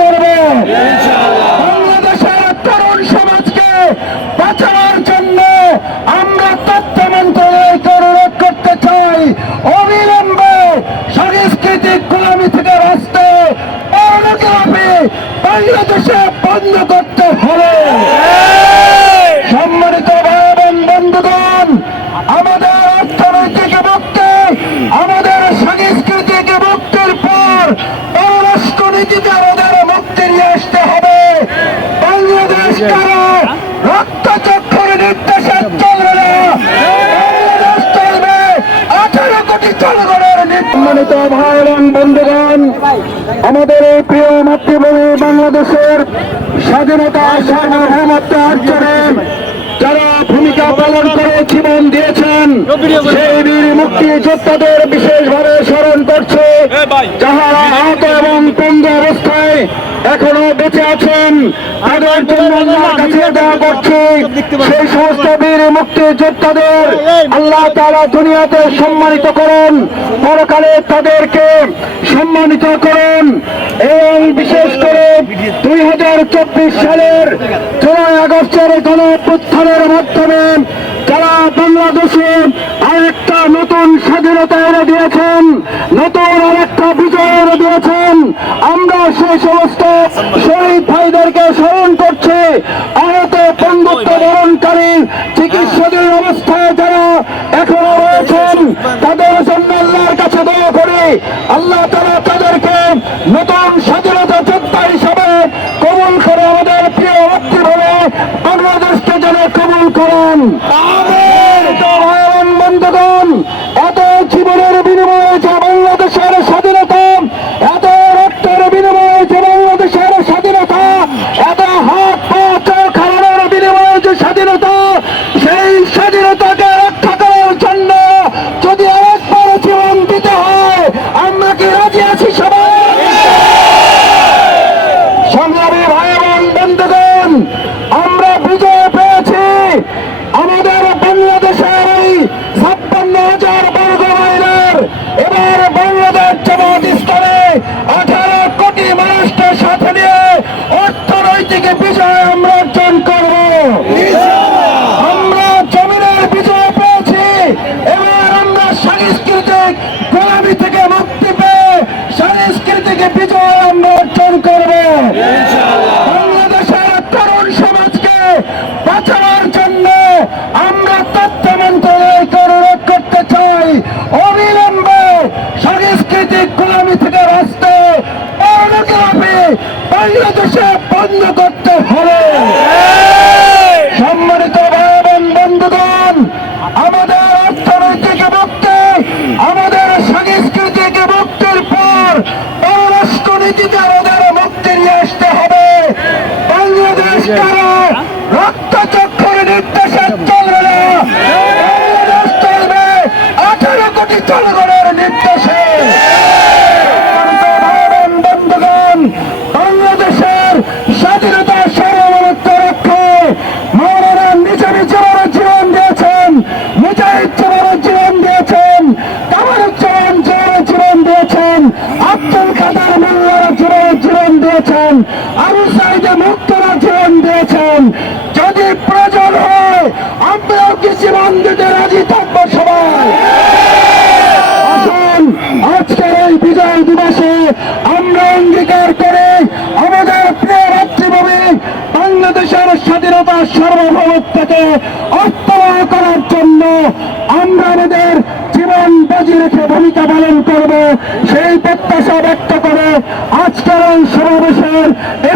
করব। বাংলাদেশের তরুণ সমাজকে বাঁচানোর জন্য আমরা তথ্য মন্ত্রণালয়কে অনুরোধ করতে চাই। অবিলম্বে সাংস্কৃতিক গোলামি থেকে পর্নোগ্রাফি বাংলাদেশে বন্ধ করতে হবে। রক্তচক্ষুর নির্দেশে চলবে। না চলবে আঠারো কোটি জনগণের সম্মানিত ভাই এবং বন্ধুগণ আমাদের এই প্রিয় মাতৃভূমি বাংলাদেশের স্বাধীনতা সার্বভৌমত্ব অর্জনে যারা ভূমিকা পালন করে জীবন দিয়েছেন সেই বীর মুক্তি যোদ্ধাদের বিশেষভাবে স্মরণ করছে যাহারা আহত এবং পঙ্গু অবস্থায় এখনও বেঁচে আছেন। তাদের জন্য আল্লাহর কাছে দেওয়া করছে। সেই সমস্ত বীর মুক্তি যোদ্ধাদের আল্লাহ তারা দুনিয়াতে সম্মানিত করুন। পরকালে তাদেরকে সম্মানিত করুন। এবং বিশেষ করে দুই হাজার চব্বিশ সালের জুলাই আগস্টের গণ মাধ্যমে যারা বাংলাদেশে আরেকটা নতুন স্বাধীনতা এনে দিয়েছেন নতুন আরেকটা বিজয় এনে দিয়েছেন সেই সমস্ত শহীদ ভাইদেরকে স্মরণ করছি আহত বন্ধুত্ব বরণকারী চিকিৎসাধীন অবস্থায় যারা এখনও রয়েছেন তাদের জন্য আল্লাহর কাছে দোয়া করে আল্লাহ তারা তাদেরকে নতুন স্বাধীনতা যোদ্ধা হিসাবে কবুল করে আমাদের প্রিয় মাতৃভূমি বাংলাদেশকে যেন কবুল করেন তো ভাই এবং বন্ধুগণ এত জীবনের বিনিময়ে যে বাংলাদেশের স্বাধীনতা এত রক্তের বিনিময়ে যে বাংলাদেশের স্বাধীনতা এত হাত পা চোখ হারানোর বিনিময়ে যে স্বাধীনতা সেই স্বাধীনতাকে রক্ষা করার জন্য যদি আরেকবার জীবন দিতে হয় আমরা কি রাজি আছি সবাই সংগ্রামী ভাই এবং বন্ধুগণ আমরা বিজয় পেয়েছি আমাদের বাংলাদেশের এই ছাপ্পান্ন হাজার বর্গ মাইলের এবার বাংলাদেশ জামাত ইসলামে আঠারো কোটি মানুষকে সাথে নিয়ে অর্থনৈতিক বিজয় আমরা অর্জন করব আমরা জমিনের বিজয় পেয়েছি এবার আমরা সাংস্কৃতিক গোলামি থেকে মুক্তি পেয়ে সাংস্কৃতিক বিজয় আমরা অর্জন করব। বাংলাদেশের তরুণ সমাজকে বাঁচানোর জন্য আমরা অনুরোধ করতে চাই। অবিলম্বে সাংস্কৃতিক গোলামি থেকে রাস্তায় বাংলাদেশে বন্ধ করতে হবে। বাংলাদেশ কারও রক্তচক্ষুর নির্দেশে চলবে না বাংলাদেশ চলবে আঠারো কোটি জনগণের নির্দেশে সম্মানিত ভাই এবং বন্ধুগণ বাংলাদেশের স্বাধীনতা সার্বভৌমত্ব রক্ষায় মৌলানা নিজে নিজে বড় জীবন দিয়েছেন মুজাহিদ বড় জীবন দিয়েছেন কামারুজ্জামান জোরে জীবন দিয়েছেন আব্দুল কাদের মোল্লারা জোরে জীবন দিয়েছেন আবু সাইদে মুক্তরা জীবন দিয়েছেন। যদি প্রয়োজন হয়, আমরাও কি জীবন দিতে রাজি থাকব সবাই। আজকের এই বিজয় দিবসে আমরা অঙ্গীকার করে আমাদের প্রিয় মাতৃভূমি বাংলাদেশের স্বাধীনতা সার্বভৌমত্বকে অর্থবহ করার জন্য আমরা আমাদের জীবন বাজি রেখে ভূমিকা পালন করব। সেই প্রত্যাশা ব্যক্ত করে আজকের এই Amen.